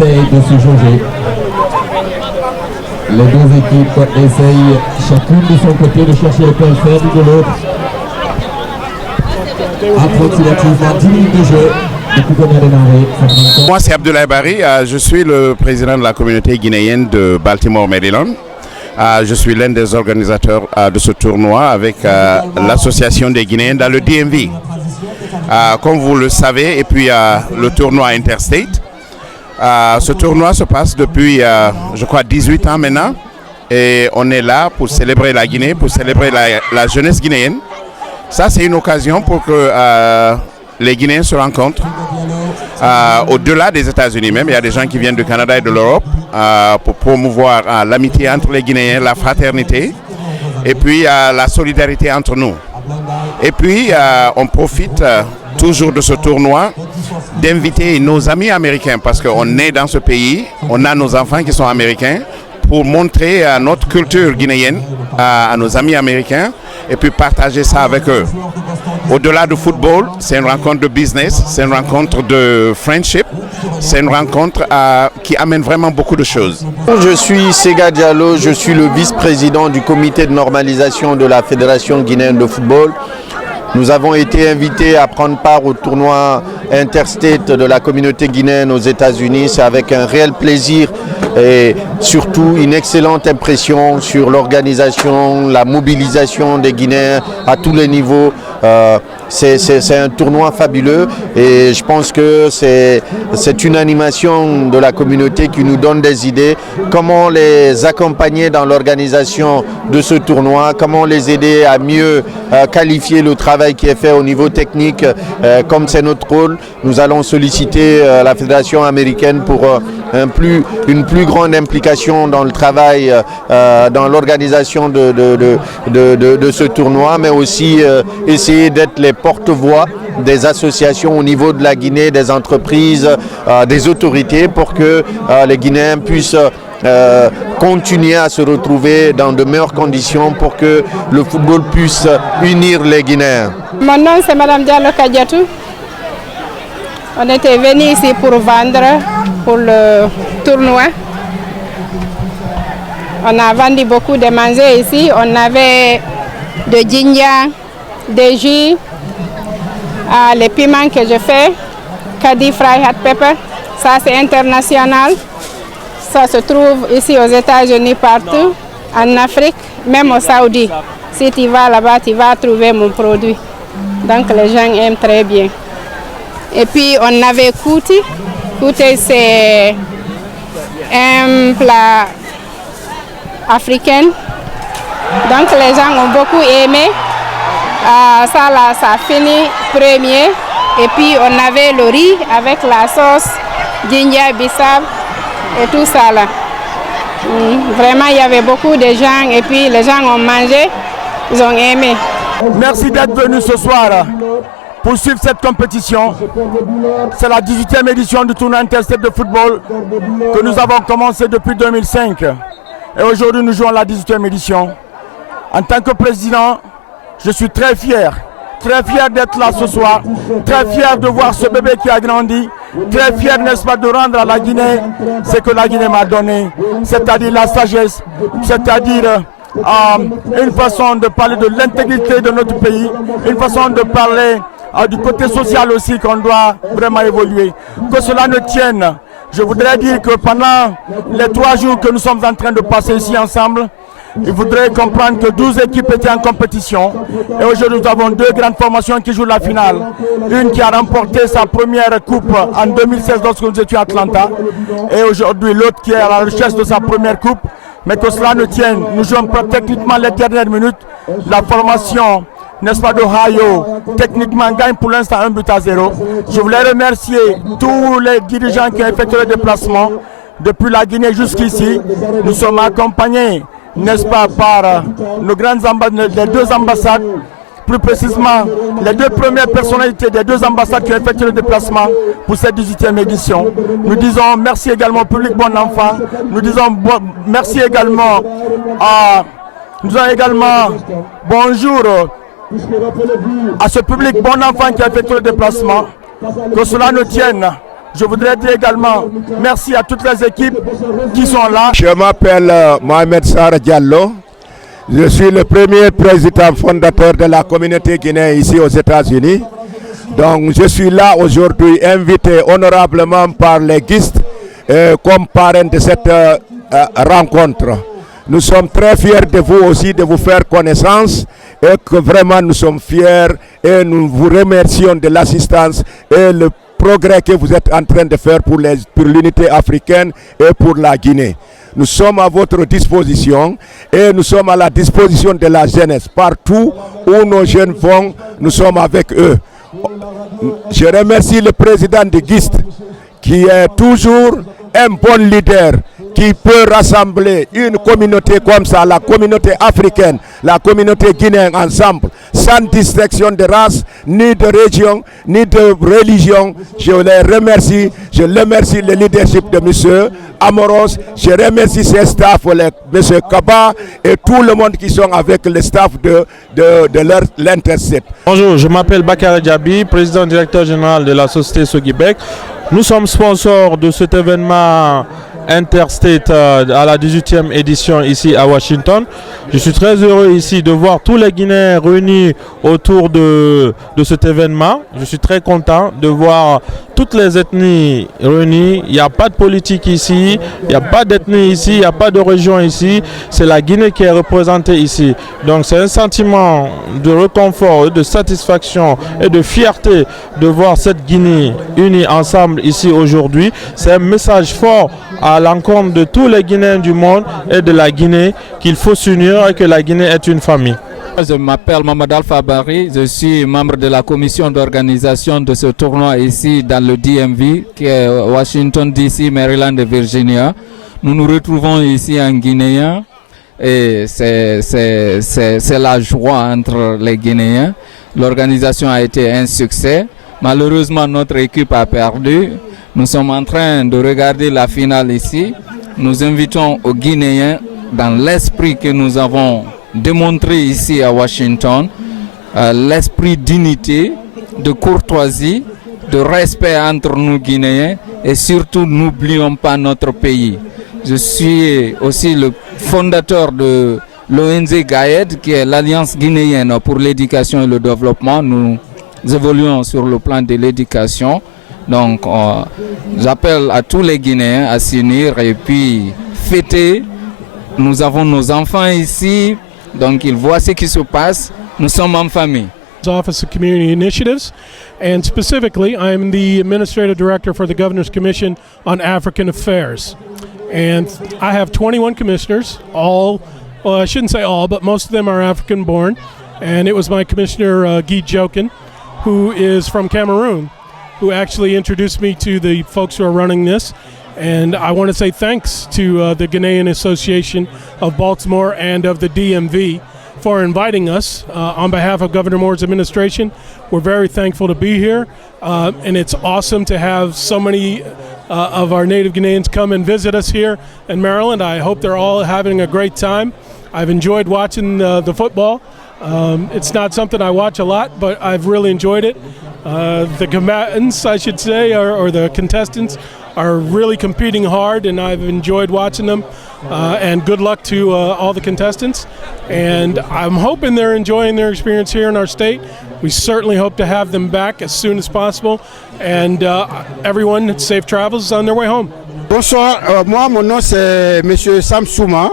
essayent de se jauger. Les deux équipes essayent chacune de son côté de chercher le point faible de l'autre. Approximativement 10 minutes de jeu. Moi c'est Abdoulaye Barry, je suis le président de la communauté guinéenne de Baltimore, Maryland. Je suis l'un des organisateurs de ce tournoi avec l'association des Guinéens dans le DMV. Comme vous le savez, et puis le tournoi Interstate. Ce tournoi se passe depuis, je crois, 18 ans maintenant. Et on est là pour célébrer la Guinée, pour célébrer la jeunesse guinéenne. Ça, c'est une occasion pour que les Guinéens se rencontrent. Au-delà des États-Unis même, il y a des gens qui viennent du Canada et de l'Europe pour promouvoir l'amitié entre les Guinéens, la fraternité et puis la solidarité entre nous. Et puis, on profite toujours de ce tournoi d'inviter nos amis américains parce qu'on est dans ce pays, on a nos enfants qui sont américains pour montrer notre culture guinéenne à nos amis américains et puis partager ça avec eux. Au-delà du football, c'est une rencontre de business, c'est une rencontre de friendship, c'est une rencontre qui amène vraiment beaucoup de choses. Je suis Sega Diallo, je suis le vice-président du comité de normalisation de la Fédération guinéenne de football. Nous avons été invités à prendre part au tournoi Interstate de la communauté guinéenne aux États-Unis. C'est avec un réel plaisir et surtout une excellente impression sur l'organisation, la mobilisation des Guinéens à tous les niveaux. C'est un tournoi fabuleux et je pense que c'est une animation de la communauté qui nous donne des idées. Comment les accompagner dans l'organisation de ce tournoi, comment les aider à mieux qualifier le travail qui est fait au niveau technique. Comme c'est notre rôle, nous allons solliciter la Fédération américaine pour une plus grande implication dans le travail, dans l'organisation de ce tournoi, mais aussi essayer d'être les porte-voix des associations au niveau de la Guinée, des entreprises, des autorités pour que les Guinéens puissent continuer à se retrouver dans de meilleures conditions pour que le football puisse unir les Guinéens. Mon nom c'est Madame Diallo Kadiatou. On était venus ici pour vendre pour le tournoi. On a vendu beaucoup de manger ici. On avait de ginger, des jus, les piments que je fais, Kadi Fry Hot Pepper. Ça c'est international. Ça se trouve ici aux États-Unis partout, en Afrique, même au Saoudi. Si tu vas là-bas, tu vas trouver mon produit. Donc les gens aiment très bien. Et puis on avait Kouti. Kouti c'est un plat africain. Donc les gens ont beaucoup aimé. Ça là, ça finit premier. Et puis on avait le riz avec la sauce ginger bissap et tout ça là. Vraiment il y avait beaucoup de gens et puis les gens ont mangé, ils ont aimé. Merci d'être venu ce soir pour suivre cette compétition. C'est la 18e édition du tournoi Interstate de football que nous avons commencé depuis 2005. Et aujourd'hui nous jouons la 18e édition. En tant que président, je suis très fier d'être là ce soir, très fier de voir ce bébé qui a grandi, très fier, n'est-ce pas, de rendre à la Guinée ce que la Guinée m'a donné, c'est-à-dire la sagesse, c'est-à-dire une façon de parler de l'intégrité de notre pays, une façon de parler du côté social aussi qu'on doit vraiment évoluer. Que cela ne tienne, je voudrais dire que pendant les 3 jours que nous sommes en train de passer ici ensemble, il faudrait comprendre que 12 équipes étaient en compétition et aujourd'hui nous avons 2 grandes formations qui jouent la finale. Une qui a remporté sa première coupe en 2016 lorsque nous étions à Atlanta et aujourd'hui l'autre qui est à la recherche de sa première coupe. Mais que cela ne tienne, nous jouons techniquement les dernières minutes. La formation, n'est-ce pas, d'Ohio, techniquement gagne pour l'instant 1-0. Je voulais remercier tous les dirigeants qui ont effectué le déplacement depuis la Guinée jusqu'ici. Nous sommes accompagnés, n'est-ce pas, par nos grandes ambassades, les 2 ambassades, plus précisément les 2 premières personnalités des 2 ambassades qui ont effectué le déplacement pour cette 18e édition. Nous disons merci également au public Bon Enfant, nous disons merci également bonjour à ce public Bon Enfant qui a effectué le déplacement. Que cela ne tienne, Je voudrais dire également merci à toutes les équipes qui sont là. Je m'appelle Mohamed Sarr Diallo. Je suis le premier président fondateur de la communauté guinéenne ici aux États-Unis. Donc je suis là aujourd'hui invité honorablement par les guistes comme parrain de cette rencontre. Nous sommes très fiers de vous aussi, de vous faire connaissance et que vraiment nous sommes fiers et nous vous remercions de l'assistance et le progrès que vous êtes en train de faire pour l'unité africaine et pour la Guinée. Nous sommes à votre disposition et nous sommes à la disposition de la jeunesse. Partout où nos jeunes vont, nous sommes avec eux. Je remercie le président de GIST qui est toujours un bon leader qui peut rassembler une communauté comme ça, la communauté africaine, la communauté guinéenne ensemble, sans distinction de race, ni de région, ni de religion. Je les remercie. Je remercie le leadership de M. Amoros. Je remercie ses staffs, M. Kaba et tout le monde qui sont avec le staff de l'Intercept. Bonjour, je m'appelle Bakary Diaby, président directeur général de la société Sogibek. Nous sommes sponsors de cet événement Interstate à la 18e édition ici à Washington. Je suis très heureux ici de voir tous les Guinéens réunis autour de cet événement. Je suis très content de voir toutes les ethnies réunies. Il n'y a pas de politique ici, il n'y a pas d'ethnie ici, il n'y a pas de région ici. C'est la Guinée qui est représentée ici. Donc c'est un sentiment de réconfort, de satisfaction et de fierté de voir cette Guinée unie ensemble ici aujourd'hui. C'est un message fort à l'encontre de tous les Guinéens du monde et de la Guinée qu'il faut s'unir et que la Guinée est une famille. Je m'appelle Mohamed Alpha Barry, je suis membre de la commission d'organisation de ce tournoi ici dans le DMV, qui est Washington DC, Maryland et Virginia. Nous nous retrouvons ici en Guinéen et c'est la joie entre les Guinéens. L'organisation a été un succès. Malheureusement, notre équipe a perdu. Nous sommes en train de regarder la finale ici. Nous invitons aux Guinéens, dans l'esprit que nous avons démontré ici à Washington, l'esprit d'unité, de courtoisie, de respect entre nous Guinéens et surtout n'oublions pas notre pays. Je suis aussi le fondateur de l'ONG GAED, qui est l'Alliance guinéenne pour l'éducation et le développement. Nous évoluons sur le plan de l'éducation. Donc j'appelle à tous les Guinéens à s'unir et puis fêter. Nous avons nos enfants ici, donc ils voient ce qui se passe. Nous sommes en famille. Office of Community Initiatives, and specifically I'm the Administrative Director for the Governor's Commission on African Affairs. And I have 21 commissioners, well, I shouldn't say all, but most of them are African born. And it was my commissioner, Guy Jokin, who is from Cameroon, who actually introduced me to the folks who are running this. And I want to say thanks to the Ghanaian Association of Baltimore and of the DMV for inviting us on behalf of Governor Moore's administration. We're very thankful to be here, and it's awesome to have so many of our native Ghanaians come and visit us here in Maryland. I hope they're all having a great time. I've enjoyed watching the football. It's not something I watch a lot, but I've really enjoyed it. The combatants, I should say, or the contestants, are really competing hard, and I've enjoyed watching them. And good luck to all the contestants. And I'm hoping they're enjoying their experience here in our state. We certainly hope to have them back as soon as possible. And everyone, safe travels on their way home. Bonsoir, moi mon nom c'est Monsieur Sam Souma.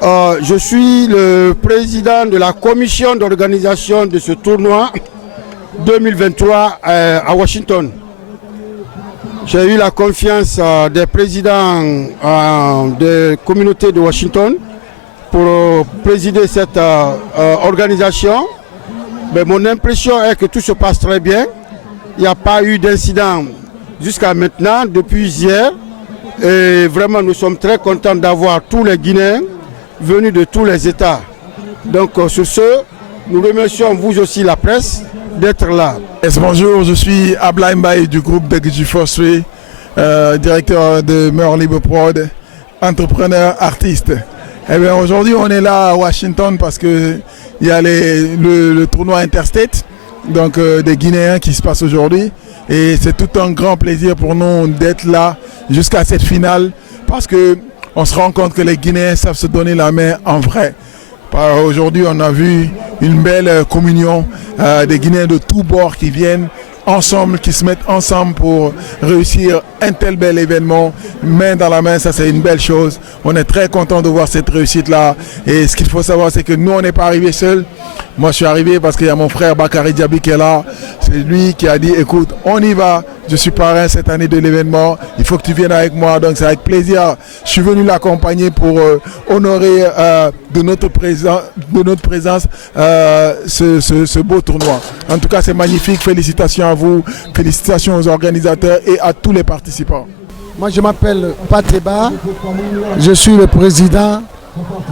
Je suis le président de la commission d'organisation de ce tournoi 2023 à Washington. J'ai eu la confiance des présidents des communautés de Washington pour présider cette organisation. Mais mon impression est que tout se passe très bien. Il n'y a pas eu d'incident jusqu'à maintenant, depuis hier. Et vraiment, nous sommes très contents d'avoir tous les Guinéens venus de tous les États. Donc, sur ce, nous remercions vous aussi, la presse, d'être là. Bonjour, je suis Ablaï Mbaye du groupe Begiji Forestry, directeur de Meur Libre Prod, entrepreneur, artiste. Eh bien, aujourd'hui, on est là à Washington parce qu'il y a le tournoi Interstate donc, des Guinéens qui se passe aujourd'hui. Et c'est tout un grand plaisir pour nous d'être là jusqu'à cette finale parce qu'on se rend compte que les Guinéens savent se donner la main en vrai. Aujourd'hui, on a vu une belle communion des Guinéens de tous bords qui viennent ensemble, qui se mettent ensemble pour réussir un tel bel événement, main dans la main. Ça c'est une belle chose. On est très content de voir cette réussite là, et ce qu'il faut savoir c'est que nous on n'est pas arrivé seul. Moi je suis arrivé parce qu'il y a mon frère Bakary Diaby qui est là. C'est lui qui a dit écoute, on y va, je suis parrain cette année de l'événement, il faut que tu viennes avec moi. Donc c'est avec plaisir, je suis venu l'accompagner pour honorer de notre présence ce beau tournoi. En tout cas c'est magnifique, félicitations à vous, félicitations aux organisateurs et à tous les participants. Moi je m'appelle Pateba, je suis le président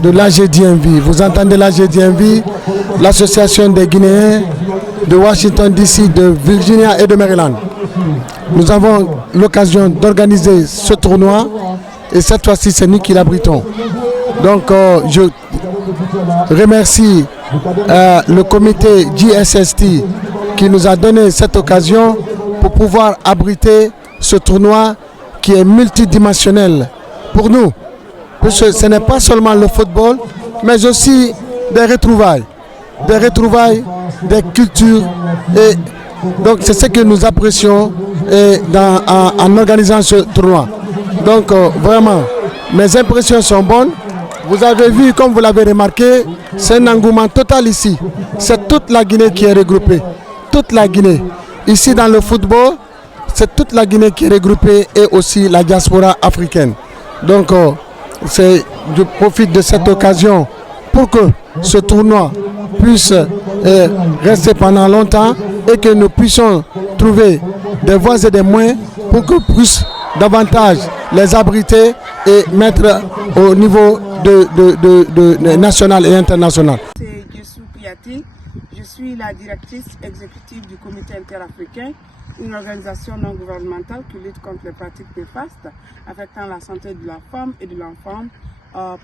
de l'AGDMV. Vous entendez l'AGDMV, l'association des Guinéens de Washington DC, de Virginia et de Maryland. Nous avons l'occasion d'organiser ce tournoi et cette fois-ci c'est nous qui l'abritons. Donc je remercie le comité GSST qui nous a donné cette occasion pour pouvoir abriter ce tournoi qui est multidimensionnel pour nous. Parce que ce n'est pas seulement le football, mais aussi des retrouvailles, des cultures. Et donc c'est ce que nous apprécions en organisant ce tournoi. Donc vraiment, mes impressions sont bonnes. Vous avez vu, comme vous l'avez remarqué, c'est un engouement total ici. C'est toute la Guinée qui est regroupée. Toute la Guinée. Ici dans le football, c'est toute la Guinée qui est regroupée et aussi la diaspora africaine. Donc je profite de cette occasion pour que ce tournoi puisse rester pendant longtemps et que nous puissions trouver des voies et des moyens pour que puisse davantage les abriter et mettre au niveau de national et international. C'est Djessou Kouyaté, je suis la directrice exécutive du Comité interafricain, une organisation non gouvernementale qui lutte contre les pratiques néfastes affectant la santé de la femme et de l'enfant,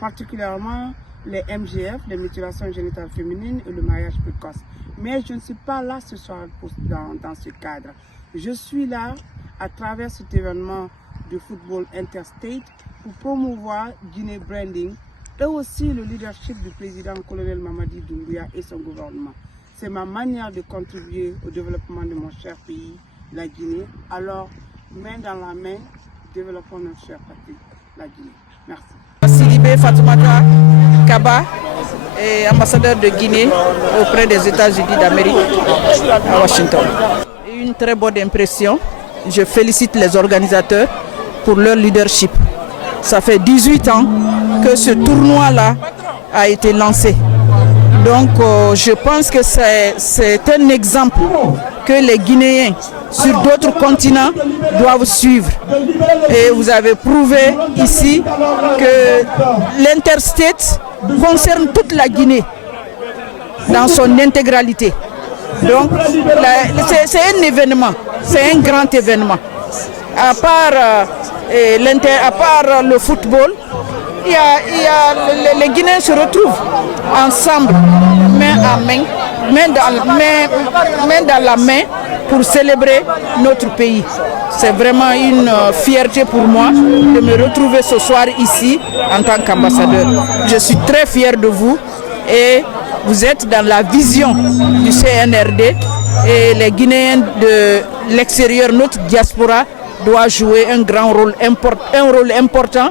particulièrement les MGF, les mutilations génitales féminines et le mariage précoce. Mais je ne suis pas là ce soir dans ce cadre. Je suis là à travers cet événement de football interstate pour promouvoir Guinée Branding et aussi le leadership du président colonel Mamadi Doumbouya et son gouvernement. C'est ma manière de contribuer au développement de mon cher pays, la Guinée. Alors, main dans la main, développons notre cher patrie, la Guinée. Merci. Sidibé Fatoumata Kaba, ambassadeur de Guinée auprès des États-Unis d'Amérique à Washington. Une très bonne impression. Je félicite les organisateurs pour leur leadership. Ça fait 18 ans que ce tournoi-là a été lancé. Donc je pense que c'est un exemple que les Guinéens sur d'autres continents doivent suivre. Et vous avez prouvé ici que l'interstate concerne toute la Guinée dans son intégralité. Donc c'est un événement, c'est un grand événement. À part le football, les Guinéens se retrouvent ensemble, main à main, main dans la main pour célébrer notre pays. C'est vraiment une fierté pour moi de me retrouver ce soir ici en tant qu'ambassadeur. Je suis très fier de vous et vous êtes dans la vision du CNRD et les Guinéens de l'extérieur, notre diaspora, doit jouer un rôle important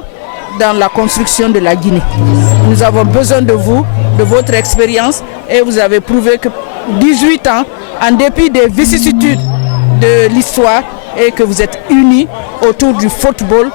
dans la construction de la Guinée. Nous avons besoin de vous, de votre expérience et vous avez prouvé que 18 ans, en dépit des vicissitudes de l'histoire, et que vous êtes unis autour du football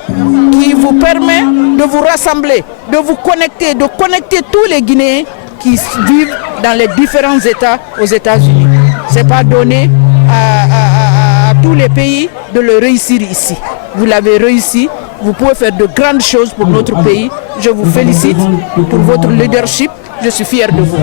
qui vous permet de vous rassembler, de vous connecter, de connecter tous les Guinéens qui vivent dans les différents États aux États-Unis. Ce n'est pas donné à tous les pays de le réussir ici. Vous l'avez réussi, vous pouvez faire de grandes choses pour notre pays. Je vous félicite pour votre leadership, je suis fier de vous.